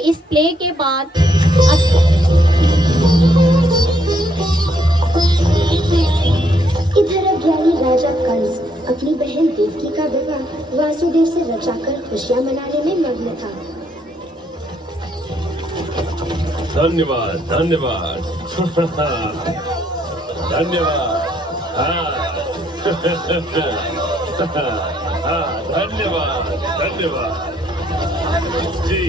इस प्ले के बाद इधर अज्ञानी राजा कंस अपनी बहन देवकी का विवाह वासुदेव से रचाकर खुशियां मनाने में मग्न था। धन्यवाद धन्यवाद धन्यवाद। धन्यवाद धन्यवाद जी।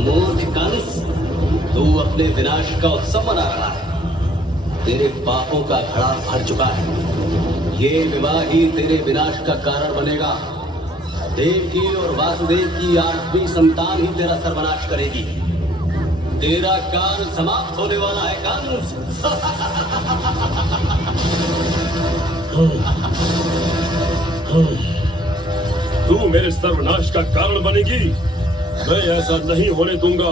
मूर्ख कंस, तू अपने विनाश का उत्सव मना रहा है। तेरे पापों का घड़ा भर चुका है। ये विवाह ही तेरे विनाश का कारण बनेगा। देवकी और वासुदेव की 8वीं संतान ही तेरा सर्वनाश करेगी। तेरा काल समाप्त होने वाला है कंस। तू मेरे सर्वनाश का कारण बनेगी? मैं ऐसा नहीं होने दूंगा।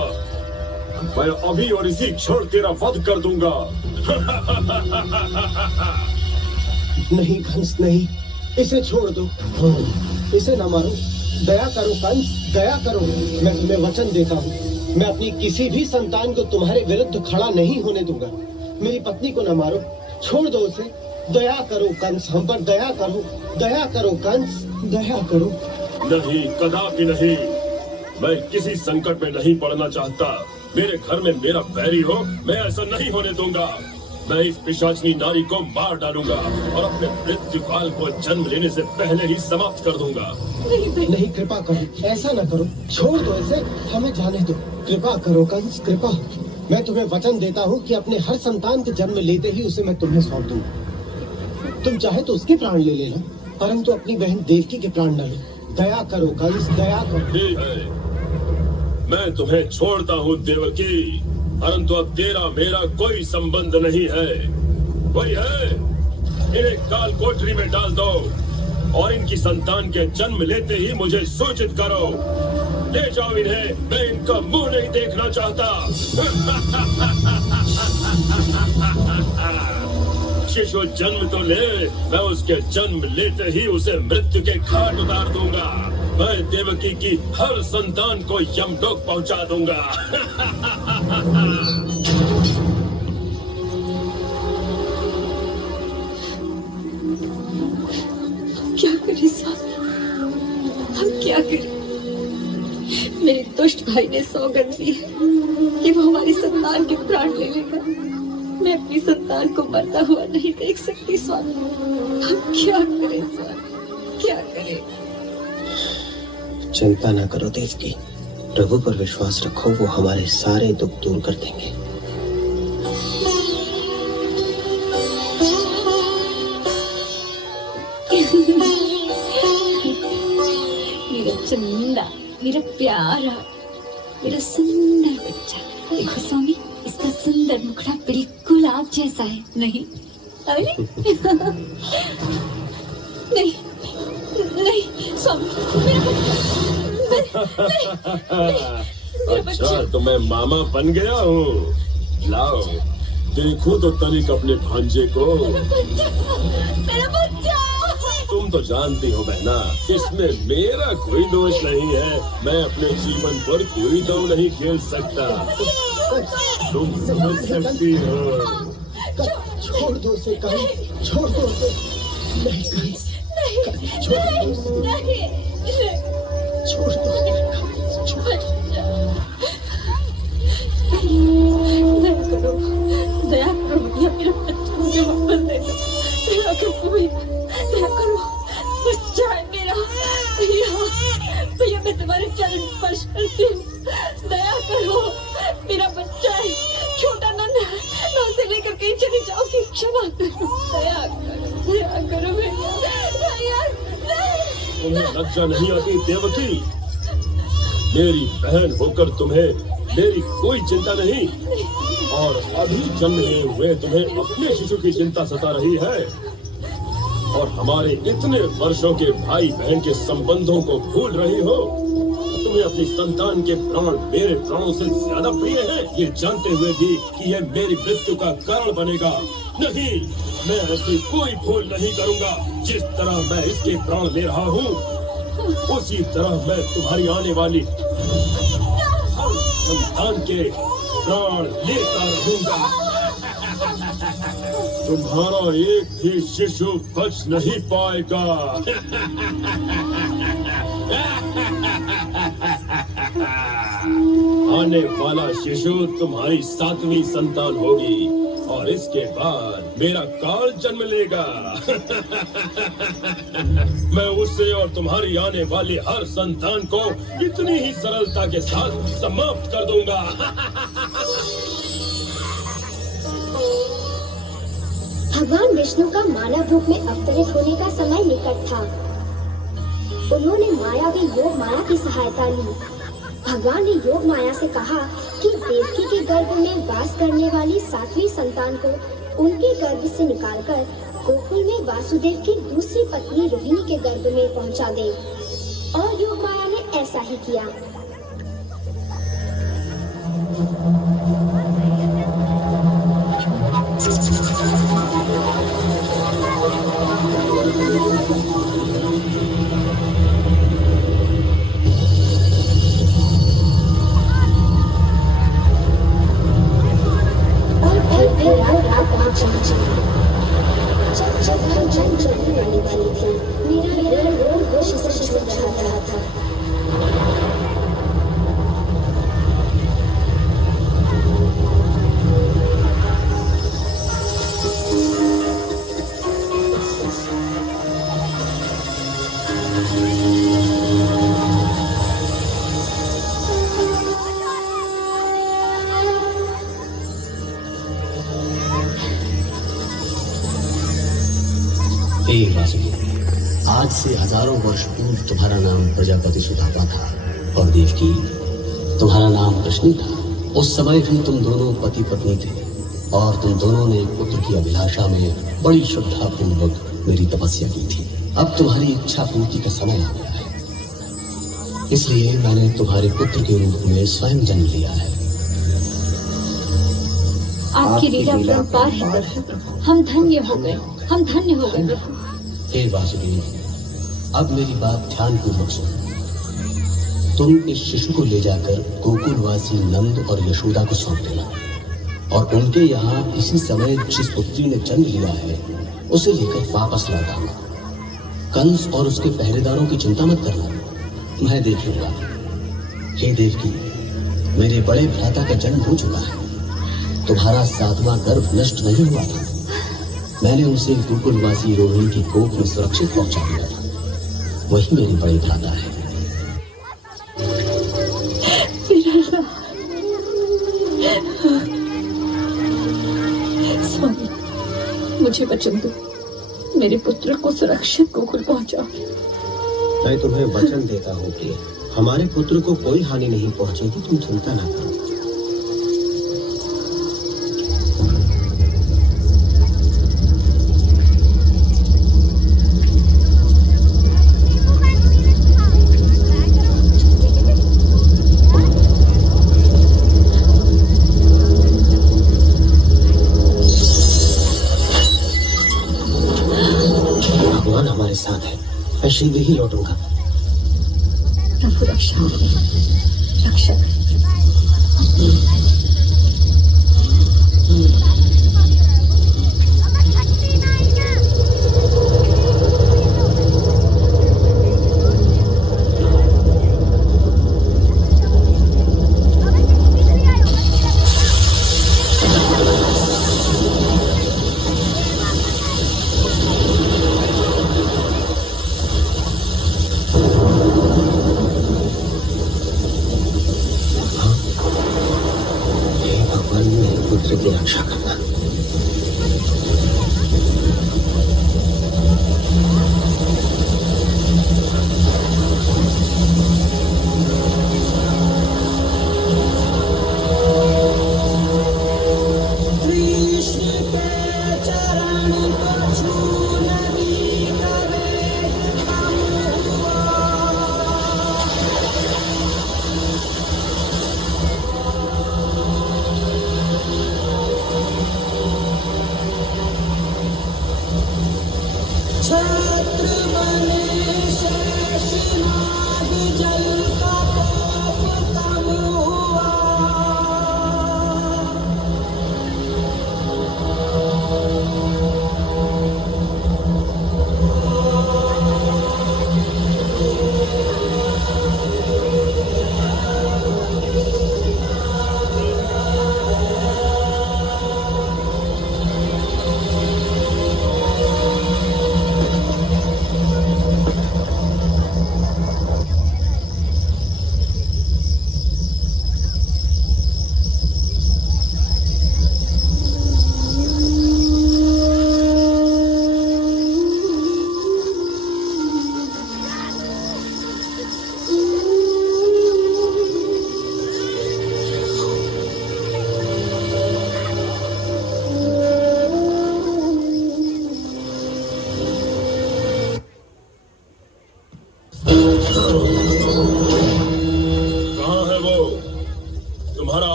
मैं अभी और इसी क्षण तेरा वध कर दूंगा। नहीं कंस नहीं, इसे छोड़ दो। इसे न मारो, दया करो कंस, दया करो। मैं तुम्हें वचन देता हूँ, मैं अपनी किसी भी संतान को तुम्हारे विरुद्ध खड़ा नहीं होने दूंगा। मेरी पत्नी को न मारो, छोड़ दो उसे। दया करो कंस, हम पर दया करो कंस, दया करो। नहीं, कदापि नहीं। मैं किसी संकट में नहीं पड़ना चाहता। मेरे घर में मेरा बैरी हो, मैं ऐसा नहीं होने दूंगा। मैं इस पिशाचिनी नारी को मार डालूंगा और अपने मृत्यु काल को जन्म लेने से पहले ही समाप्त कर दूंगा। नहीं, कृपा करो, ऐसा न करो। छोड़ दो इसे, हमें जाने दो। कृपा करो कंस, कृपा। मैं तुम्हें वचन देता हूँ कि अपने हर संतान के जन्म लेते ही उसे मैं तुम्हें सौंप दूंगा। तुम चाहे तो उसके प्राण ले लेना, परंतु अपनी बहन देवकी के प्राण न लो। दया करो कंस, दया करो। ठीक है, मैं तुम्हें छोड़ता हूँ देवकी, परंतु अब तेरा मेरा कोई संबंध नहीं है। वही है, इन्हें काल कोठरी में डाल दो और इनकी संतान के जन्म लेते ही मुझे सूचित करो। ले जाओ इन्हें, मैं इनका मुंह नहीं देखना चाहता। शिशु जन्म तो ले, मैं उसके जन्म लेते ही उसे मृत्यु के घाट उतार दूंगा। मैं देवकी की हर संतान को यमलोक पहुंचा दूंगा। क्या करें स्वामी, हम क्या करें? मेरे दुष्ट भाई ने सौगंध ली है कि वो हमारी संतान के प्राण ले लेगा। मैं अपनी संतान को मरता हुआ नहीं देख सकती स्वामी। हम क्या करें स्वामी, क्या करें? चिंता न करो देवकी, प्रभु पर विश्वास रखो, वो हमारे सारे दुख दूर कर देंगे। मेरा चंदा, मेरा प्यारा, मेरा सुंदर बच्चा। देखो स्वामी, इसका सुंदर मुखड़ा बिल्कुल आप जैसा है। नहीं, अरे नहीं नहीं स्वामी, अच्छा, तो मैं मामा बन गया हूँ। लाओ देखो तो तनिक अपने भांजे को। मेरा बच्चा। तुम तो जानती हो बहना, इसमें मेरा कोई दोष नहीं है। मैं अपने जीवन पर कोई दांव नहीं खेल सकता। तुम समझ सकती हो। छोड़ दो उसे कंस, छोड़ दो उसे। नहीं कंस, छोड़ दो उसे। छोड़ दो, दया करो भैया, मेरा बच्चा मुझे वापस दे दो। दया करो भैया, दया करो, बच्चा है मेरा। भैया मैं तुम्हारे चरण स्पर्श करती हूँ, दया करो, मेरा बच्चा है, छोटा नन्हा है, मैं उसे लेकर कहीं चली जाऊंगी, क्षमा करो, दया करो भैया। तुम्हें लज्जा नहीं आती देवकी? मेरी बहन होकर तुम्हें मेरी कोई चिंता नहीं, और अभी जन्मे हुए तुम्हें अपने शिशु की चिंता सता रही है। और हमारे इतने वर्षों के भाई बहन के संबंधों को भूल रही हो? तुम्हें अपनी संतान के प्राण मेरे प्राणों से ज्यादा प्रिय हैं, ये जानते हुए भी कि यह मेरी मृत्यु का कारण बनेगा। नहीं, मैं ऐसी कोई भूल नहीं करूंगा। जिस तरह मैं इसके प्राण ले रहा हूँ, उसी तरह मैं तुम्हारी आने वाली संतान के प्राण लेता रहूंगा। तुम्हारा एक भी शिशु बच नहीं पाएगा। आने वाला शिशु तुम्हारी 7वीं संतान होगी और इसके बाद मेरा काल जन्म लेगा। मैं उससे और तुम्हारी आने वाली हर संतान को इतनी ही सरलता के साथ समाप्त कर दूंगा। भगवान विष्णु का मानव रूप में अवतरित होने का समय निकट था। उन्होंने मायावी योग माया की सहायता ली। भगवान ने योग माया से कहा कि देवकी के गर्भ में वास करने वाली 7वीं संतान को उनके गर्भ से निकालकर गोकुल में वासुदेव की दूसरी पत्नी रोहिणी के गर्भ में पहुंचा दे। और योग माया ने ऐसा ही किया। आज से हजारों वर्ष पूर्व तुम्हारा नाम प्रजापति सुदामा था और देवकी तुम्हारा नाम कृष्ण था। उस समय भी तुम दोनों पति पत्नी थे और तुम दोनों ने पुत्र की अभिलाषा में बड़ी श्रद्धा पूर्वक मेरी तपस्या की थी। अब तुम्हारी इच्छा पूर्ति का समय आ गया है, इसलिए मैंने तुम्हारे पुत्र के रूप में स्वयं जन्म लिया है। आपकी लीला परंपार है प्रभु। हम धन्य हो गए, हम धन्य हो गए प्रभु। हे वासुदेव, अब मेरी बात ध्यान पूर्वक सुनो। तुम इस शिशु को ले जाकर गोकुलवासी नंद और यशोदा को सौंप देना और उनके यहाँ इसी समय जिस पुत्री ने जन्म लिया है उसे लेकर वापस लौट आना। कंस और उसके पहरेदारों की चिंता मत करना, मैं देख लूंगा। हे देवकी, मेरे बड़े भ्राता का जन्म हो चुका है। तुम्हारा 7वां गर्भ नष्ट नहीं हुआ था। मैंने उसे गोकुलवासी रोहिणी की कोख में सुरक्षित पहुंचा दिया था। वही मेरे बड़े भ्राता है। स्वामी, मुझे वचन दो, मेरे पुत्र को सुरक्षित गोकुल पहुंचाओ। मैं तुम्हें वचन देता हूँ कि हमारे पुत्र को कोई हानि नहीं पहुंचेगी। तुम चिंता ना करो। मैं शीघ्र ही लौटूंगा। प्रभु रक्षा रक्षा। की रक्षा करना। कृष्ण के चरण को छूना भी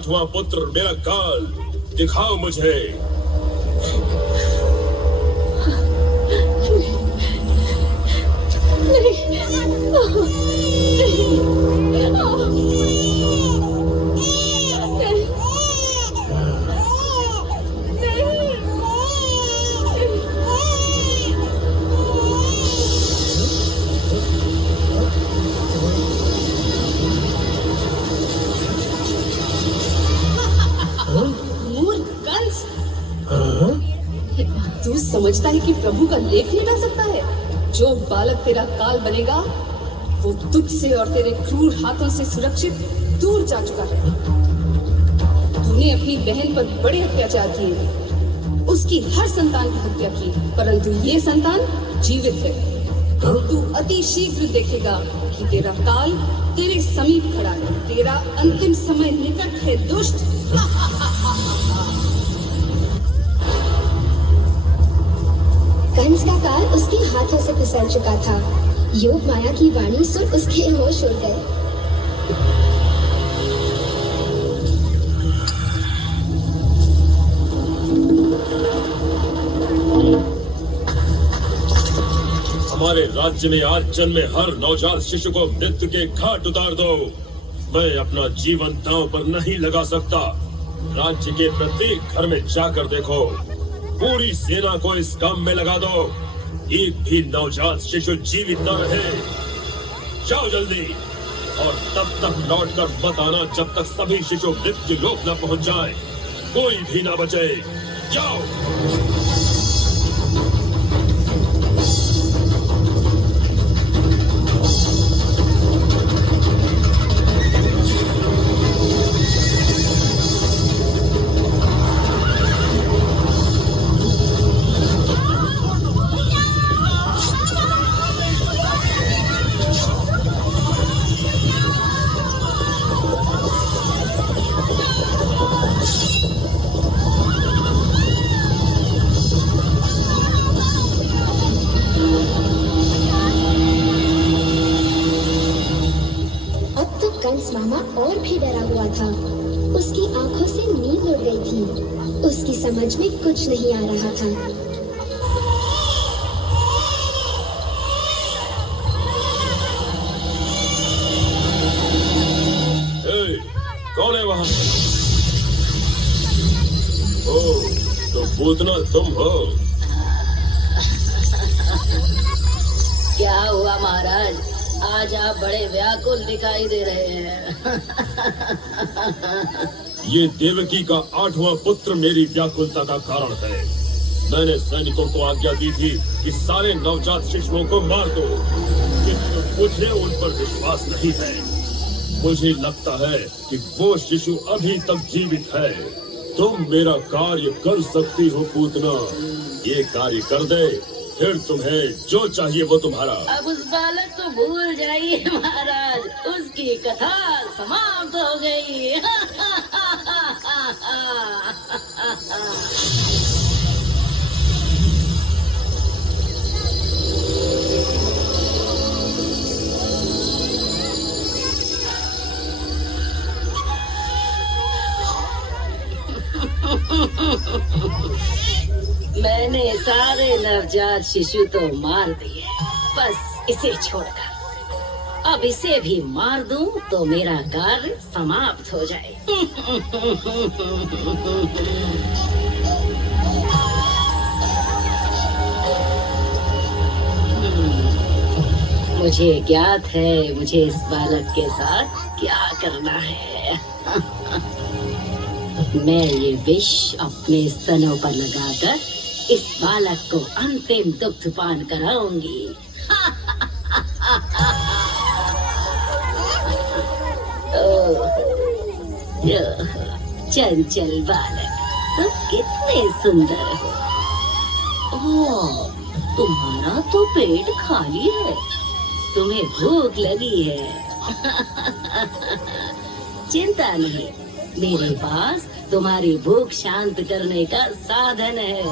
8वां पुत्र मेरा काल दिखाओ मुझे। मूर्ख कंस, तू समझता है कि प्रभु का लेख नहीं डाल सकता है? जो बालक तेरा काल बनेगा वो तुझ से और तेरे क्रूर हाथों से सुरक्षित दूर जा चुका है। तूने अपनी बहन पर बड़े अत्याचार किए, उसकी हर संतान की हत्या की, परंतु ये संतान जीवित है। तू अति शीघ्र देखेगा कि तेरा काल तेरे समीप खड़ा है। तेरा अंतिम समय निकट है दुष्ट। कंस का काल उसके हाथों से फिसल चुका था। योग माया की वाणी सुन उसके होश उड़ गए। हमारे राज्य में आज जन्मे हर नवजात शिशु को मृत्यु के घाट उतार दो। मैं अपना जीवन दांव पर नहीं लगा सकता। राज्य के प्रत्येक घर में जाकर देखो, पूरी सेना को इस काम में लगा दो। एक भी नवजात शिशु जीवित न रहे। जाओ जल्दी, और तब तक लौट कर मत आना जब तक सभी शिशु मृत्यु लोक न पहुंच जाए। कोई भी न बचे। जाओ। कंस मामा और भी डरा हुआ था। उसकी आंखों से नींद उड़ गई थी। उसकी समझ में कुछ नहीं आ रहा था। कौन है वहाँ? ओ, तो पूतना तुम हो। क्या हुआ महाराज? आज आप बड़े व्याकुल दिखाई दे रहे हैं। ये देवकी का 8वां पुत्र मेरी व्याकुलता का कारण है। मैंने सैनिकों को आज्ञा दी थी कि सारे नवजात शिशुओं को मार दो, किंतु मुझे उन पर विश्वास नहीं है। मुझे लगता है कि वो शिशु अभी तक जीवित है। तुम मेरा कार्य कर सकती हो पूतना। ये कार्य कर दे, फिर तुम्हें जो चाहिए वो तुम्हारा। अब उस बालक को भूल जाइए महाराज, उसकी कथा समाप्त हो गई। मैंने सारे नवजात शिशु तो मार दिए, बस इसे छोड़कर। अब इसे भी मार दूं तो मेरा कार्य समाप्त हो जाए। मुझे ज्ञात है मुझे इस बालक के साथ क्या करना है। मैं ये विष अपने स्तनों पर लगाकर इस बालक को अंतिम दुग्धपान कराऊंगी। चंचल बालक, तुम कितने सुंदर हो। ओह, तुम्हारा तो पेट खाली है, तुम्हें भूख लगी है। चिंता नहीं, मेरे पास तुम्हारी भूख शांत करने का साधन है।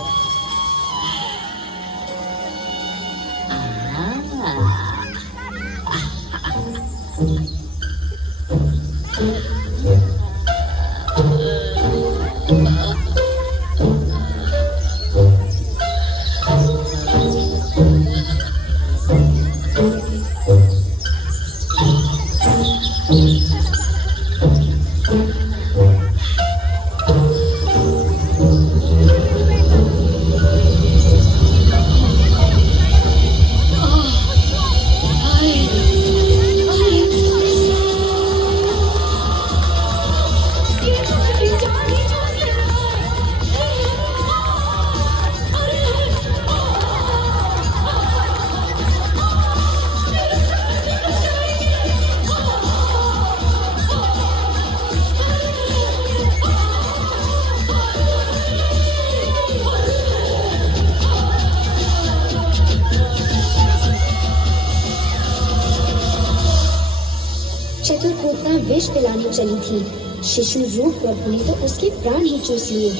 चतुरपूर्णा विष पिलाने चली थी। शिशु रूप प्रभु ने तो उसके प्राण ही चूस लिए।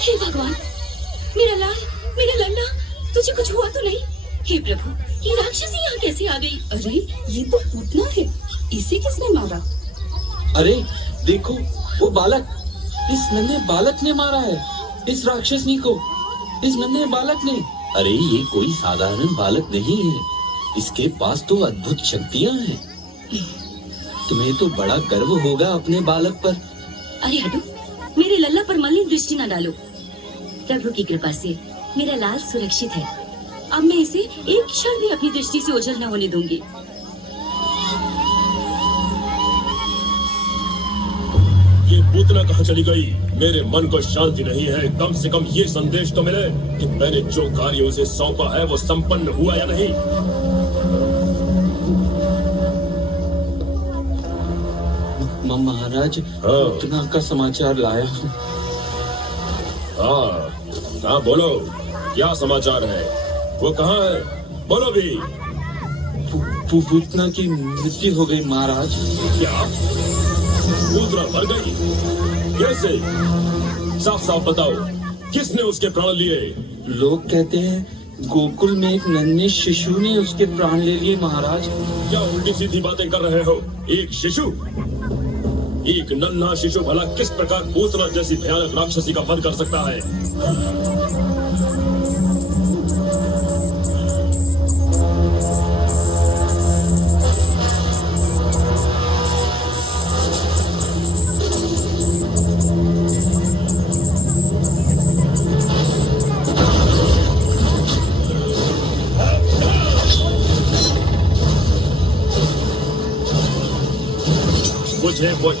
हे भगवान, मेरा लाल, मेरा लल्ला, तुझे कुछ हुआ तो नहीं? हे प्रभु, ये राक्षसी यहाँ कैसे आ गई? अरे ये तो पूतना है, इसे किसने मारा? अरे देखो, वो बालक, इस नन्हे बालक ने मारा है इस राक्षसनी को, इस नन्हे बालक ने। अरे ये कोई साधारण बालक नहीं है, इसके पास तो अद्भुत शक्तियां हैं। तुम्हें तो बड़ा गर्व होगा अपने बालक पर। अरे हटो, मेरे लल्ला पर मलिन दृष्टि न डालो। प्रभु की कृपा से मेरा लाल सुरक्षित है। अब मैं इसे एक क्षण भी अपनी दृष्टि से ओझल न होने दूंगी। ये पूतना कहाँ चली गई? मेरे मन को शांति नहीं है। कम से कम ये संदेश तो मिले कि मैंने जो कार्य उसे सौंपा है वो संपन्न हुआ या नहीं। महाराज, पूतना का समाचार लाया हूँ। हाँ बोलो, क्या समाचार है? वो कहाँ है? बोलो भी। पूतना की मृत्यु हो गई महाराज। क्या? पूतना मर गई? कैसे? साफ साफ बताओ, किसने उसके प्राण लिए? लोग कहते हैं गोकुल में एक नन्हे शिशु ने उसके प्राण ले लिए महाराज। क्या उल्टी सीधी बातें कर रहे हो? एक शिशु, एक नन्हा शिशु भला किस प्रकार पूतना जैसी भयानक राक्षसी का वध कर सकता है? मुझे वो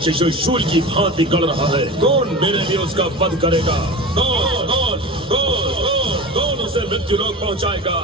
शिशु शूल की भांति गड़ रहा है। कौन मेरे लिए उसका वध करेगा? कौन उसे मृत्यु लोक पहुंचाएगा?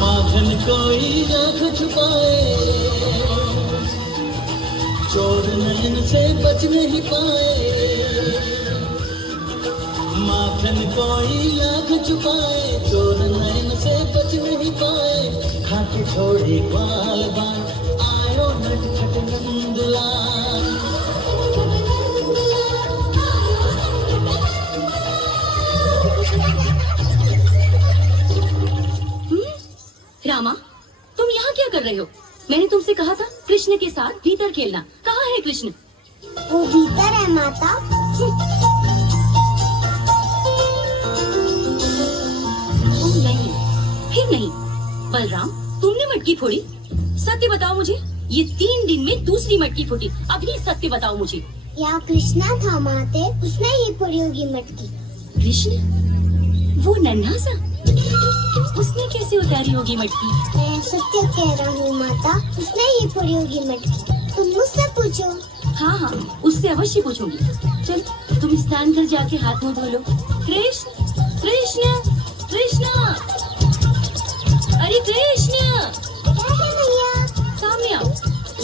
माखन कोई आँख छुपाए, चोर नयन से बच नहीं पाए। माखन कोई आँख छुपाए, चोर नयन से बच नहीं पाए। खाके छोड़े बाल बाल, आयो नटखट नंदलाल। रामा, तुम यहाँ क्या कर रहे हो? मैंने तुमसे कहा था कृष्ण के साथ भीतर खेलना। कहाँ है कृष्ण? वो भीतर है माता। नहीं, फिर नहीं। बलराम, तुमने मटकी फोड़ी? सत्य बताओ मुझे। ये 3 दिन में दूसरी मटकी फूटी। अभी सत्य बताओ मुझे। या कृष्णा था माते, उसने ही फोड़ी होगी मटकी। कृष्ण? वो नन्हा सा? उसने कैसे उतारी होगी मटकी? मैं सत्य कह रहा हूँ माता, उसने ही फोड़ी होगी मटकी। तुम मुझसे पूछो। हाँ, उससे अवश्य पूछूंगी। चल, तुम स्नान कर जाके हाथ मुंह धो लो। कृष्ण, कृष्ण, कृष्ण, अरे कृष्ण! क्या है भैया? सामने आओ।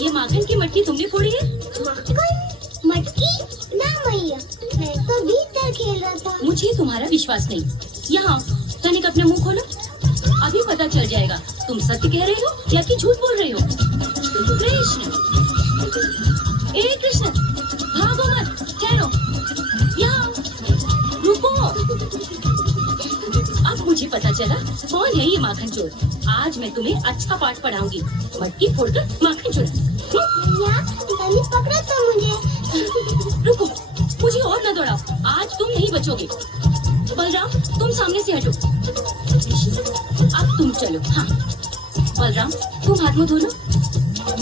ये माखन की मटकी तुमने फोड़ी है? माखन मटकी? ना मैया, मैं तो भीतर खेल रहा था। मुझे तुम्हारा विश्वास नहीं। यहाँ तनिक अपना मुंह खोलो। अभी पता चल जाएगा तुम सत्य कह रहे हो या कि झूठ बोल रहे हो। कृष्ण, ए कृष्ण, भागो मत, ठहरो, यहाँ रुको। अब मुझे पता चला कौन है ये माखन चोर? आज मैं तुम्हें अच्छा पाठ पढ़ाऊंगी। मटकी फोड़कर माखन चोर। भैया जल्दी पकड़ो तो मुझे। रुको, मुझे और न दौड़ाओ, आज तुम नहीं बचोगे। बलराम तुम सामने से हटो। अब तुम चलो। हाँ बलराम तुम हाथ मुंह धो लो।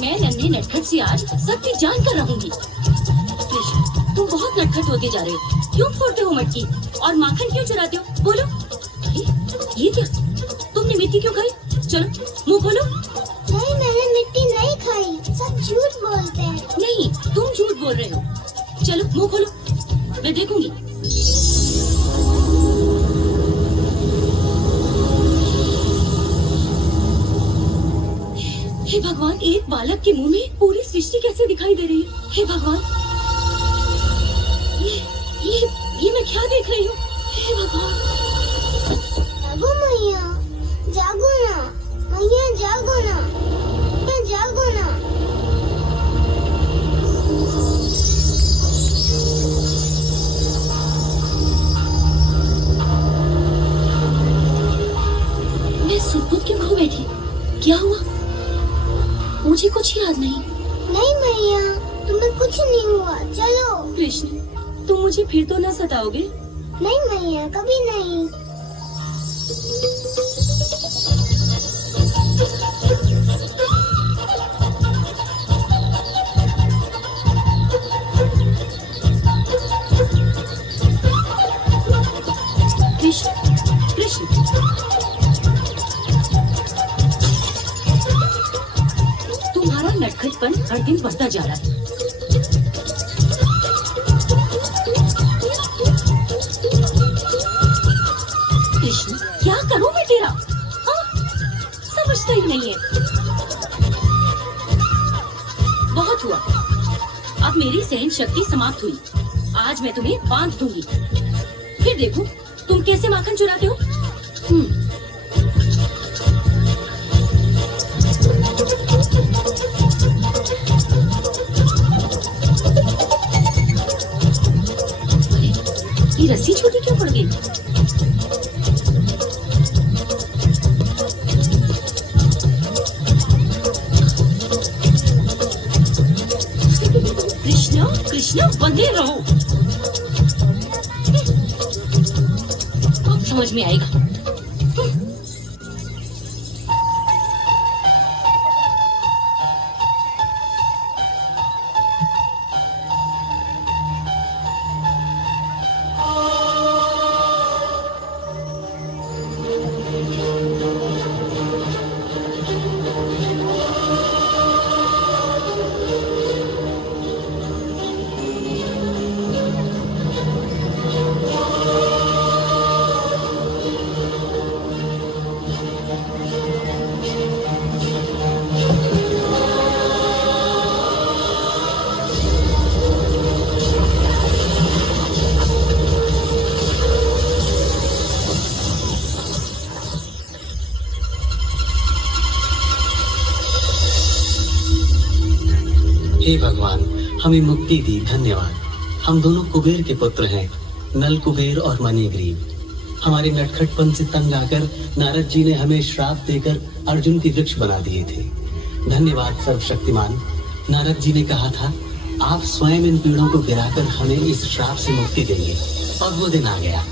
मैं नन्हे नटखट से आज सबकी जान कर रहूंगी। कृष्ण तुम बहुत नटखट होते जा रहे हो। क्यों फोड़ते हो मटकी और माखन क्यों चुराते हो? बोलो। अरे ये क्या, तुमने मिट्टी क्यों खाई? चलो मुंह खोलो। नहीं मैंने मिट्टी नहीं खाई, सब झूठ बोलते हैं। नहीं तुम झूठ बोल रहे हो। चलो मुंह खोलो, मैं देखूंगी। हे भगवान, एक बालक के मुंह में पूरी सृष्टि कैसे दिखाई दे रही है? हे भगवान, ये मैं क्या देख रही हूँ? हे भगवान। जागो मैया, जागो ना मैया, जागो ना मैया, जागो ना। मैं सुध-बुध क्यों खो बैठी? क्या हुआ? मुझे कुछ याद नहीं। नहीं मैया, तुम्हें कुछ नहीं हुआ, चलो। कृष्ण तुम मुझे फिर तो न सताओगे? नहीं मैया, कभी नहीं। कृष्ण कृष्ण तुम्हारा नटखटपन हर दिन बढ़ता जा रहा है। कृष्ण क्या करूं मैं तेरा? हाँ? समझता ही नहीं है। बहुत हुआ, अब मेरी सहन शक्ति समाप्त हुई। आज मैं तुम्हें बांध दूंगी, फिर देखो तुम कैसे माखन चुराते हो। ये रस्सी छोटी क्यों पड़ गई? कृष्ण कृष्ण बंधे रहो, अब समझ में आएगा। हे भगवान, हमें मुक्ति दी, धन्यवाद। हम दोनों कुबेर के पुत्र हैं, नल कुबेर और मणिग्रीव। हमारे नटखटपन से तंग आकर नारद जी ने हमें श्राप देकर अर्जुन की वृक्ष बना दिए थे। धन्यवाद सर्वशक्तिमान। नारद जी ने कहा था आप स्वयं इन पेड़ों को गिराकर हमें इस श्राप से मुक्ति देंगे, और वो दिन आ गया।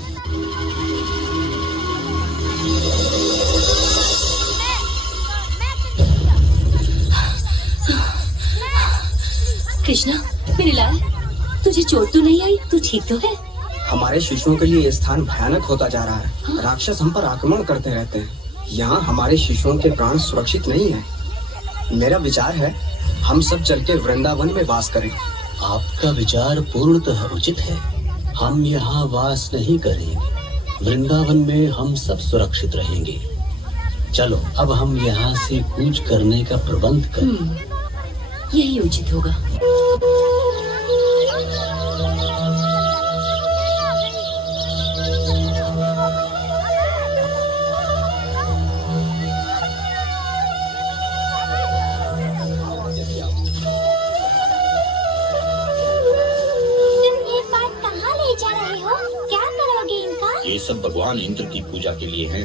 कृष्णा मेरे लाल, तुझे चोट तो नहीं आई? तू ठीक तो है? हमारे शिशुओं के लिए ये स्थान भयानक होता जा रहा है। राक्षस हम पर आक्रमण करते रहते हैं। यहाँ हमारे शिशुओं के प्राण सुरक्षित नहीं है। मेरा विचार है हम सब चल के वृंदावन में वास करें। आपका विचार पूर्णतः उचित है। हम यहाँ वास नहीं करेंगे, वृंदावन में हम सब सुरक्षित रहेंगे। चलो अब हम यहाँ से कूच करने का प्रबंध करें। यही उचित होगा। ये सब भगवान इंद्र की पूजा के लिए हैं।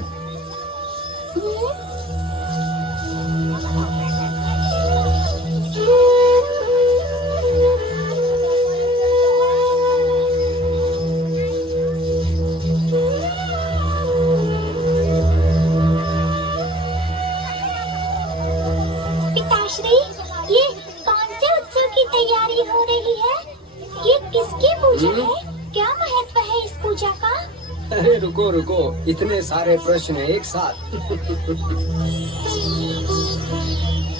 पिताश्री, ये कौन से उत्सव की तैयारी हो रही है? ये किसकी पूजा है? क्या महत्व है इस पूजा का? अरे रुको रुको, इतने सारे प्रश्न एक साथ।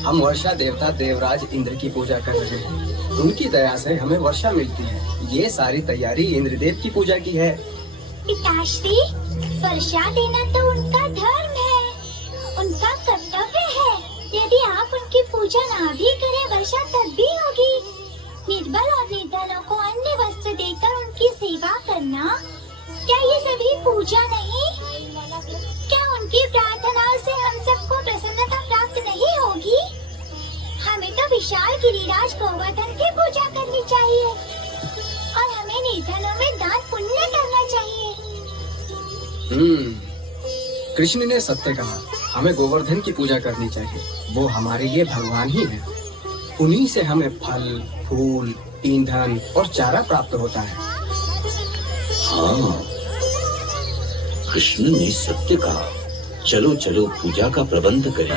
हम वर्षा देवता देवराज इंद्र की पूजा कर रहे हैं। उनकी दया से हमें वर्षा मिलती है। ये सारी तैयारी इंद्रदेव की पूजा की है। पिताश्री, वर्षा देना तो उनका धर्म है, उनका कर्तव्य है। यदि आप उनकी पूजा ना भी करें, वर्षा तब भी होगी। निर्बल और निर्धनों को अन्न वस्त्र देकर उनकी सेवा करना, क्या ये सभी पूजा नहीं? क्या उनकी प्रार्थनाओं से हम सबको प्रसन्नता प्राप्त नहीं होगी? हमें तो विशाल गिरिराज गोवर्धन की पूजा करनी चाहिए और हमें निर्धनों में दान पुण्य करना चाहिए। कृष्ण ने सत्य कहा, हमें गोवर्धन की पूजा करनी चाहिए। वो हमारे लिए भगवान ही है। उन्हीं से हमें फल, फूल, ईंधन और चारा प्राप्त होता है। हाँ, कृष्ण ने सत्य कहा। चलो चलो पूजा का प्रबंध करें।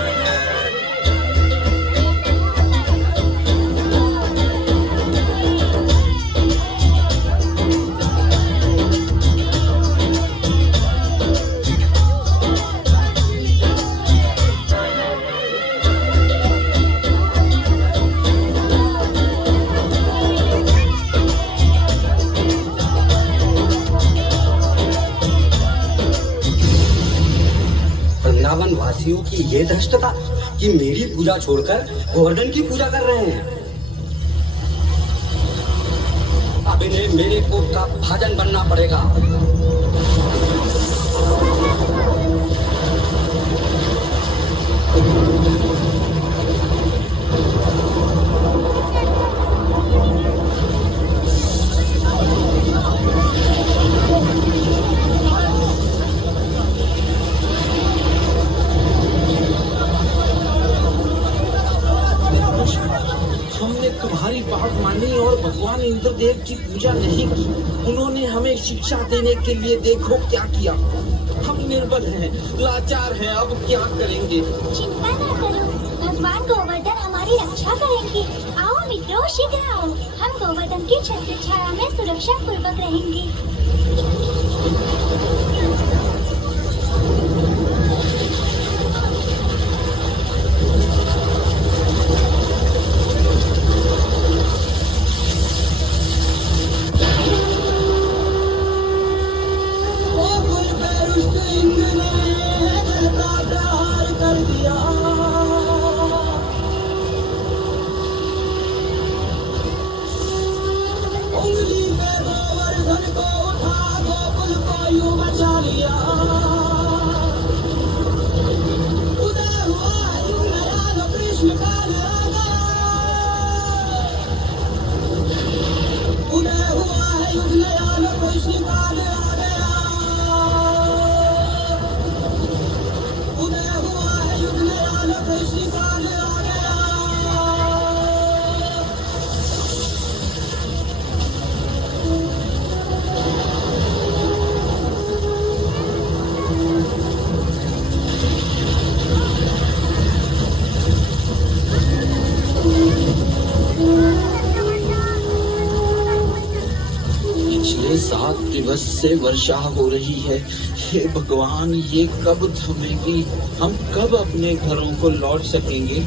वृंदावन वासियों की ये धृष्टता कि मेरी पूजा छोड़कर गोवर्धन की पूजा कर रहे हैं। अब इन्हें मेरे कोप का भाजन बनना पड़ेगा। हमने तुम्हारी बात मानी और भगवान इंद्रदेव की पूजा नहीं की। उन्होंने हमें शिक्षा देने के लिए देखो क्या किया। हम निर्बल हैं, लाचार हैं, अब क्या करेंगे? चिंता न करो, भगवान गोवर्धन हमारी रक्षा करेंगे। आओ मित्रों, शीघ्र आओ, हम गोवर्धन की छत्र छाया में सुरक्षा पूर्वक रहेंगे। पिछले 7 दिवस से वर्षा हो रही है। हे भगवान, ये कब थमेगी? हम कब अपने घरों को लौट सकेंगे?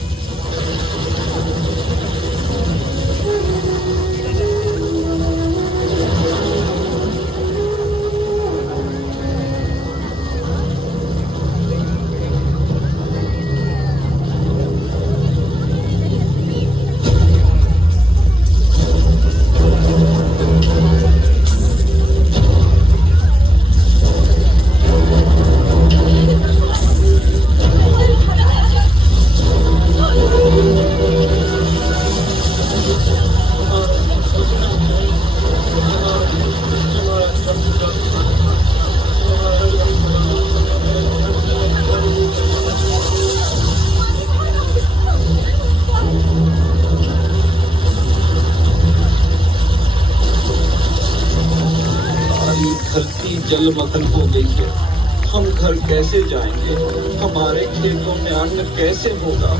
धरती जलमग्न हो गई है। हम घर कैसे जाएंगे? हमारे खेतों में अन्न कैसे होगा?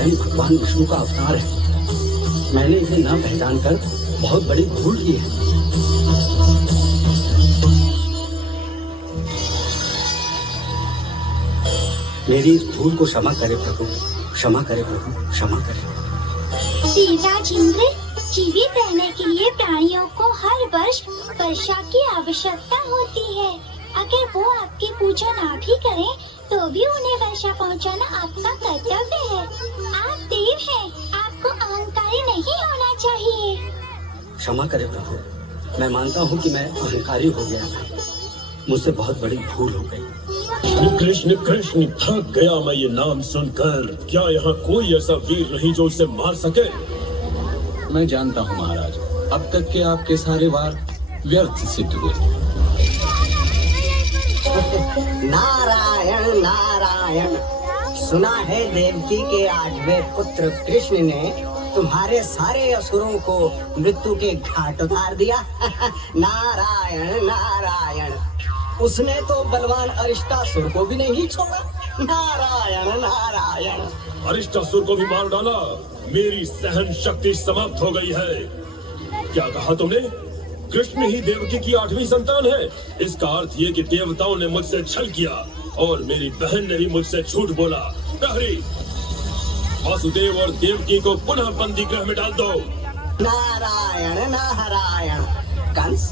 स्वयं भगवान विष्णु का अवतार है। मैंने इसे न पहचान कर बहुत बड़ी भूल की है। मेरी इस भूल को क्षमा करे प्रभु, क्षमा करे प्रभु, क्षमा करे। देवराज इंद्र, जीवित रहने के लिए प्राणियों को हर वर्ष वर्षा की आवश्यकता होती है। अगर वो आपकी पूजा ना भी करें तो भी उन्हें वर्षा पहुंचाना आपका कर्तव्य है। आप देव हैं, आपको अहंकारी नहीं होना चाहिए। क्षमा करे प्रभु, मैं मानता हूँ कि मैं अहंकारी हो गया था। मुझसे बहुत बड़ी भूल हो गई। कृष्ण कृष्ण, थक गया मैं ये नाम सुनकर। क्या यहाँ कोई ऐसा वीर नहीं जो उसे मार सके? मैं जानता हूँ महाराज, अब तक के आपके सारे वार व्यर्थ सिद्ध हुए। नारायण नारायण, सुना है देवकी के 8वें पुत्र कृष्ण ने तुम्हारे सारे असुरों को मृत्यु के घाट उतार दिया। नारायण नारायण, उसने तो बलवान अरिष्टासुर को भी नहीं छोड़ा। नारायण नारायण। अरिष्टासुर को भी मार डाला। मेरी सहन शक्ति समाप्त हो गई है। क्या कहा तुमने? कृष्ण ही देवकी की 8वीं संतान है। इसका अर्थ ये कि देवताओं ने मुझसे छल किया और मेरी बहन ने भी मुझसे झूठ बोला। प्रहरी, वासुदेव और देवकी को पुनः बंदी गृह में डाल दो। नारायण नारायण। कंस,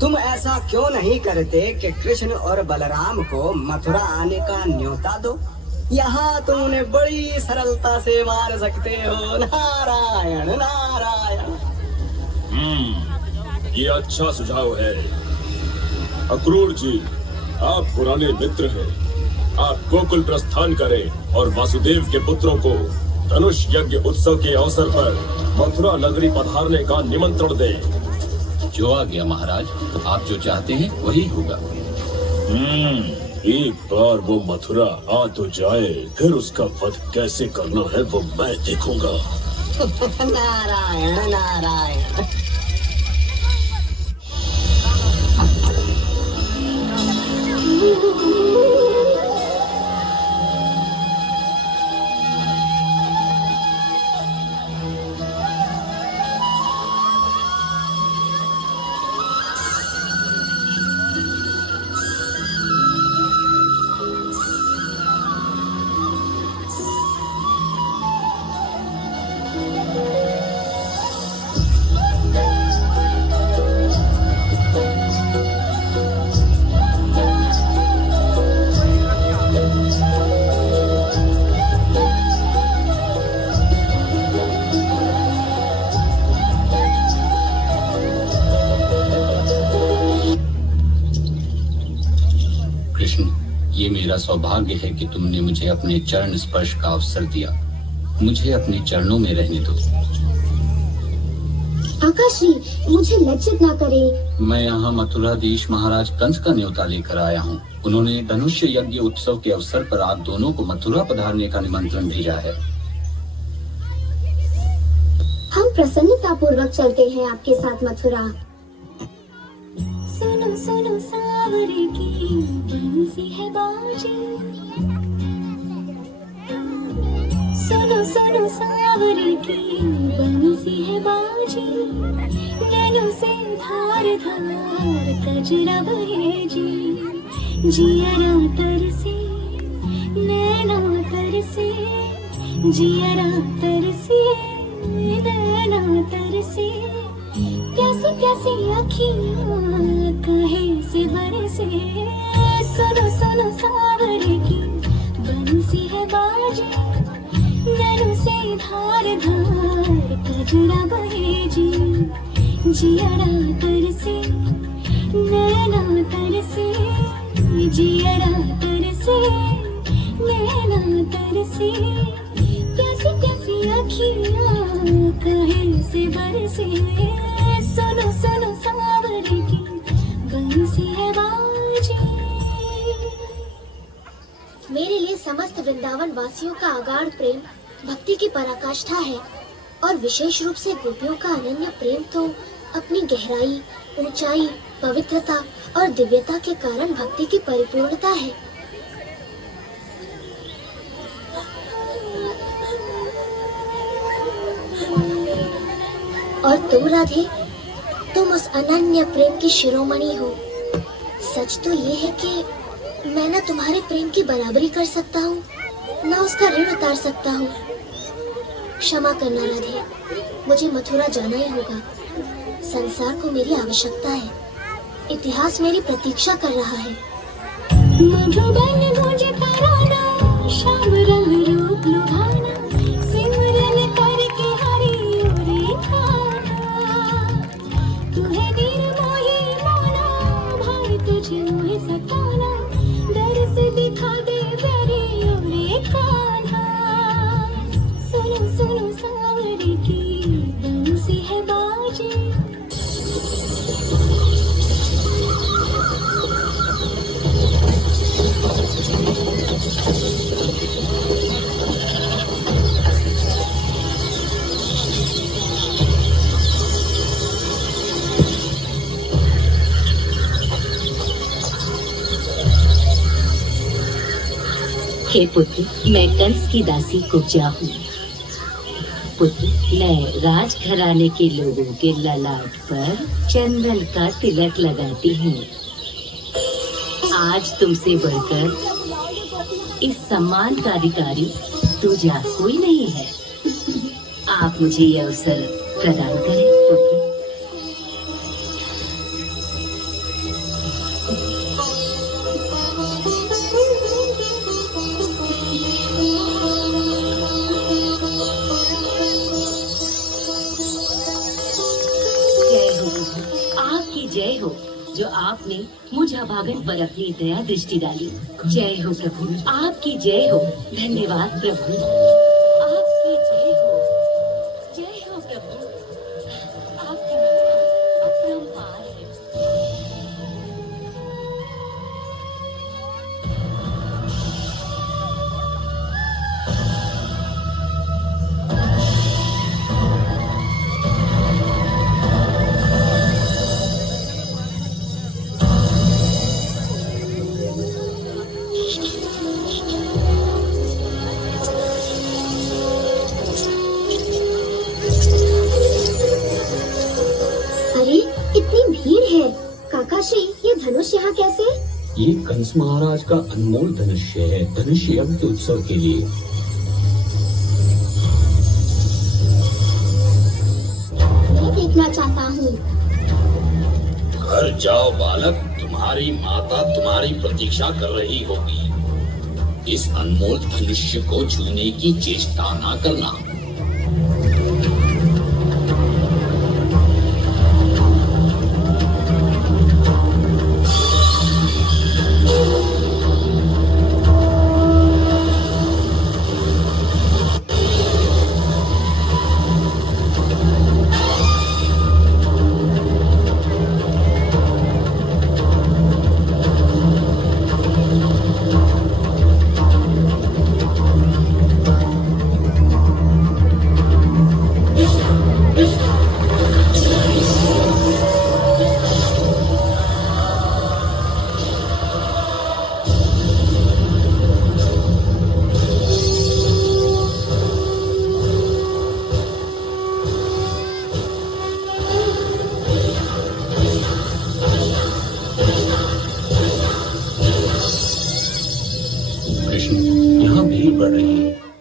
तुम ऐसा क्यों नहीं करते कि कृष्ण और बलराम को मथुरा आने का न्योता दो? यहाँ तुम उन्हें बड़ी सरलता से मार सकते हो। नारायण नारायण। ये अच्छा सुझाव है। अक्रूर जी, आप पुराने मित्र हैं। आप गोकुल प्रस्थान करें और वासुदेव के पुत्रों को धनुष यज्ञ उत्सव के अवसर पर मथुरा नगरी पधारने का निमंत्रण दें। जो आ गया महाराज, आप जो चाहते हैं वही होगा। एक बार वो मथुरा आ तो जाए, फिर उसका वध कैसे करना है वो मैं देखूंगा। नारायण नारायण। ये मेरा सौभाग्य है कि तुमने मुझे अपने चरण स्पर्श का अवसर दिया। मुझे अपने चरणों में रहने दो। आकाशी, मुझे लज्जित ना करे। मैं यहाँ मथुराधीश महाराज कंस का न्योता लेकर आया हूँ। उन्होंने धनुष यज्ञ उत्सव के अवसर पर आप दोनों को मथुरा पधारने का निमंत्रण भेजा है। हम प्रसन्नता पूर्वक चलते हैं आपके साथ मथुरा। सुनो सुनो सावरे की बंसी है बाजी, सुनो सुनो सावरे की बंसी है बाजी, नैनों से धार धार कजरा बहे जी, जियरा तरसे नैना तरसे, जियरा तरसे नैना तरसे, प्यासी प्यासी अखियाँ कहे से बरसे। सुनो सुनो सावरे की बंसी है बाजी, नैनों से धार धार कजरा बहे जी, जियरा तरसे नैना तरसे, जियरा तरसे नैना तरसे, प्यासी प्यासी अखियाँ कहे से बरसे। सुनो सुनो सावरे की बंसी है बाजी। मेरे लिए समस्त वृंदावन वासियों का अगाध प्रेम भक्ति की पराकाष्ठा है, और विशेष रूप से गोपियों का अनन्य प्रेम तो अपनी गहराई, ऊंचाई, पवित्रता और दिव्यता के कारण भक्ति की परिपूर्णता है। और तुम राधे, तुम उस अनन्य प्रेम की शिरोमणि हो। सच तो ये है कि मैं ना तुम्हारे प्रेम की बराबरी कर सकता हूँ, ना उसका ऋण उतार सकता हूँ। क्षमा करना राधे, मुझे मथुरा जाना ही होगा। संसार को मेरी आवश्यकता है, इतिहास मेरी प्रतीक्षा कर रहा है। मधुबन गूंजे तराना, श्याम रंग रूप लुभाना, सिमरन करके हरि उरे खाना। तू है निर्मोही मोना, भाई तुझे मोहे सताना, दर्श दिखा दे प्यारी उरे खाना। सुनो सुनो सावरी की बंसी है बाजी। हे पुत्र, मैं कंस की दासी कुब्जा हूँ। पुत्र, मैं राजघराने के लोगों के ललाट पर चंदन का तिलक लगाती हूँ। आज तुमसे बढ़कर इस सम्मान का अधिकारी दूजा कोई नहीं है। आप मुझे यह अवसर प्रदान करें पुत्र। जय हो, जो आपने मुझ अभागन पर अपनी दया दृष्टि डाली। जय हो प्रभु, आपकी जय हो। धन्यवाद प्रभु, आपकी जय हो। जय हो प्रभु, आपकी महिमा अपरंपार है। ये धनुष यहाँ कैसे? ये कंस महाराज का अनमोल धनुष्य है, धनुष यज्ञ उत्सव के लिए। मैं देखना चाहता हूँ। घर जाओ बालक, तुम्हारी माता तुम्हारी प्रतीक्षा कर रही होगी। इस अनमोल धनुष्य को छूने की चेष्टा ना करना।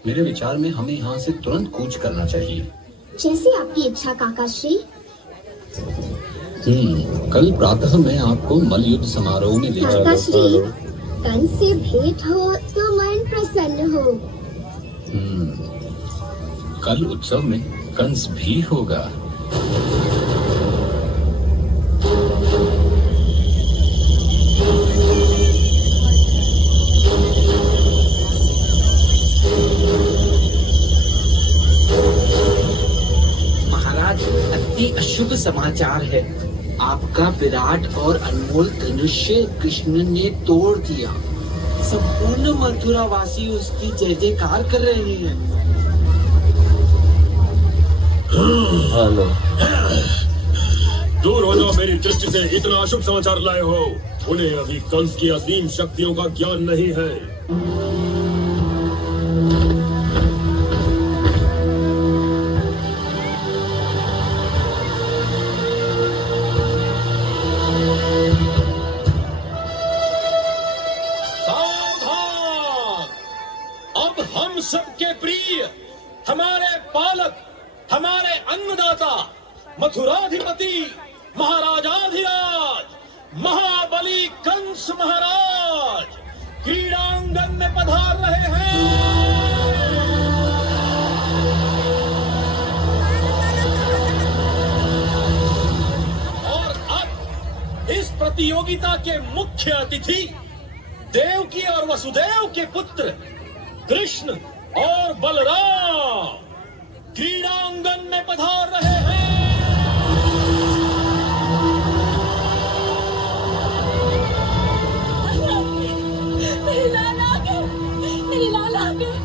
मेरे विचार में हमें यहाँ से तुरंत कूच करना चाहिए। जैसी आपकी इच्छा काकाश्री। कल प्रातः मैं आपको मल्लयुद्ध समारोह में ले जाऊंगा। काकाश्री, कंस से भेंट हो तो मन प्रसन्न हो। कल उत्सव में कंस भी होगा। अशुभ समाचार है। आपका विराट और अनमोल धनुष्य कृष्ण ने तोड़ दिया। संपूर्ण मथुरा वासी उसकी जय जयकार कर रहे हैं। हेलो। दूर हो जाओ मेरी दृष्टि से। इतना अशुभ समाचार लाए हो। उन्हें अभी कंस की असीम शक्तियों का ज्ञान नहीं है। बालक हमारे अन्नदाता मथुराधिपति महाराजाधिराज महाबली कंस महाराज क्रीड़ांगन में पधार रहे हैं। और अब इस प्रतियोगिता के मुख्य अतिथि देवकी और वसुदेव के पुत्र कृष्ण और बलराम क्रीड़ांगन में पधार रहे हैं। मेरे लाल आ गए, मेरे लाल आ गए,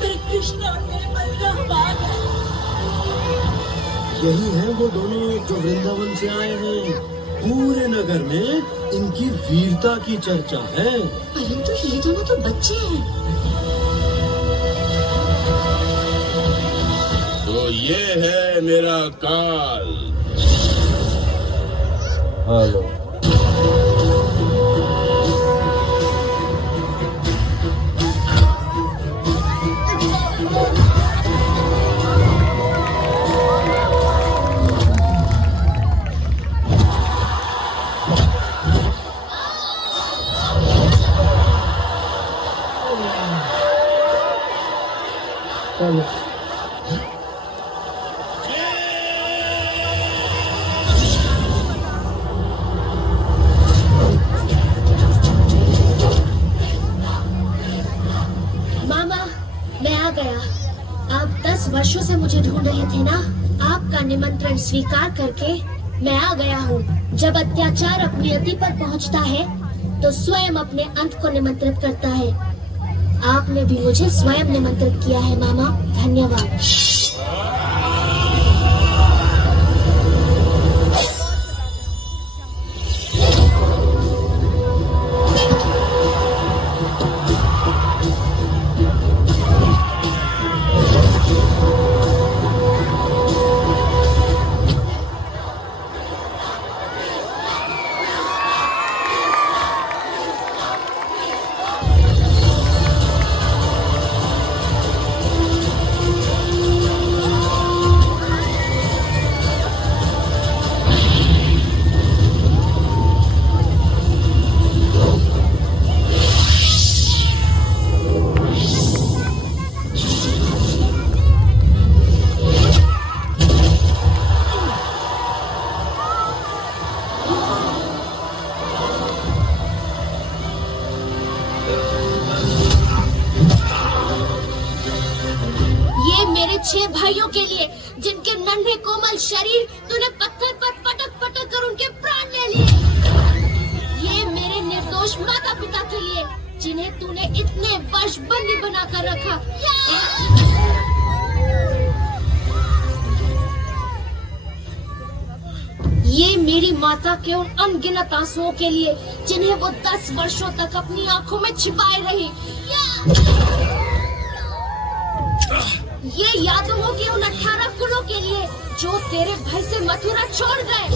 मेरे कृष्ण और मेरे बलराम आ गए। यही है वो दोनों जो वृंदावन से आए हैं। पूरे नगर में इनकी वीरता की चर्चा है। परंतु ये दोनों तो बच्चे हैं। तो ये है मेरा काल। हेलो। मामा, मैं आ गया। आप 10 वर्षों से मुझे ढूंढ रहे थे ना? आपका निमंत्रण स्वीकार करके मैं आ गया हूँ। जब अत्याचार अपनी अति पर पहुँचता है तो स्वयं अपने अंत को निमंत्रित करता है। आपने भी मुझे स्वयं निमंत्रित किया है मामा, धन्यवाद। मेरे 6 भाइयों के लिए जिनके नन्हे कोमल शरीर तूने पत्थर पर पटक पटक कर उनके प्राण ले लिए। ये मेरे निर्दोष माता पिता के लिए जिन्हें तूने इतने वर्ष बंदी बनाकर रखा। ये मेरी माता के उन अनगिनत आंसुओं के लिए जिन्हें वो 10 वर्षों तक अपनी आंखों में छिपाए रही। ये यादवों के उन 18 कुलों के लिए जो तेरे भय से मथुरा छोड़ गए।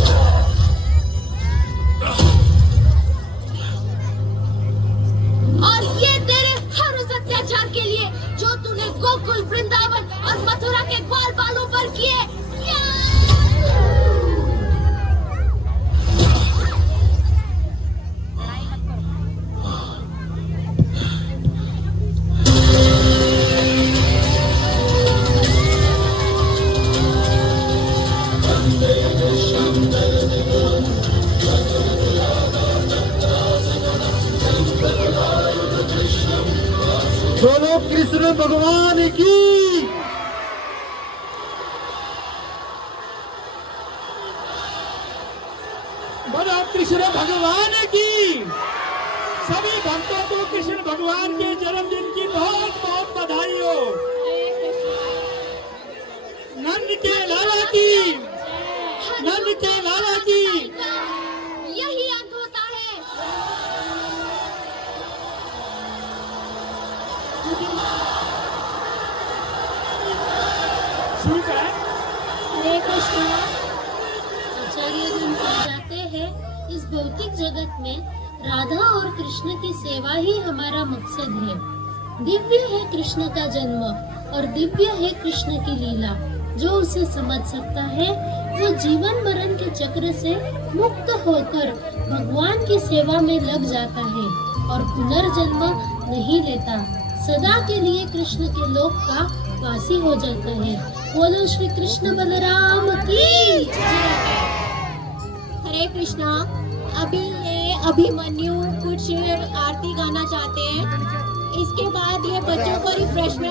और ये तेरे हर उस अत्याचार के लिए जो तूने गोकुल, वृंदावन और मथुरा के ग्वाल बालों पर किए। बोलो कृष्ण भगवान की। बोलो कृष्ण भगवान की। सभी भक्तों को कृष्ण भगवान के जन्मदिन की बहुत बहुत बधाई हो। नंद के लाला की, नंद के लाला की। यही अंत होता है। शुरू करें। हरे कृष्णा। आचार्य जन समझाते हैं इस भौतिक जगत में राधा और कृष्ण की सेवा ही हमारा मकसद है। दिव्य है कृष्ण का जन्म, और दिव्य है कृष्ण की लीला। जो उसे समझ सकता है वो जीवन मरण के चक्र से मुक्त होकर भगवान की सेवा में लग जाता है और पुनर्जन्म नहीं लेता, सदा के लिए कृष्ण के लोक का वासी हो जाता है। बोलो श्री कृष्ण बलराम की जय। हरे कृष्णा। अभी ये अभिमन्यु कुछ आरती गाना चाहते हैं, इसके बाद ये बच्चों को रिफ्रेशमेंट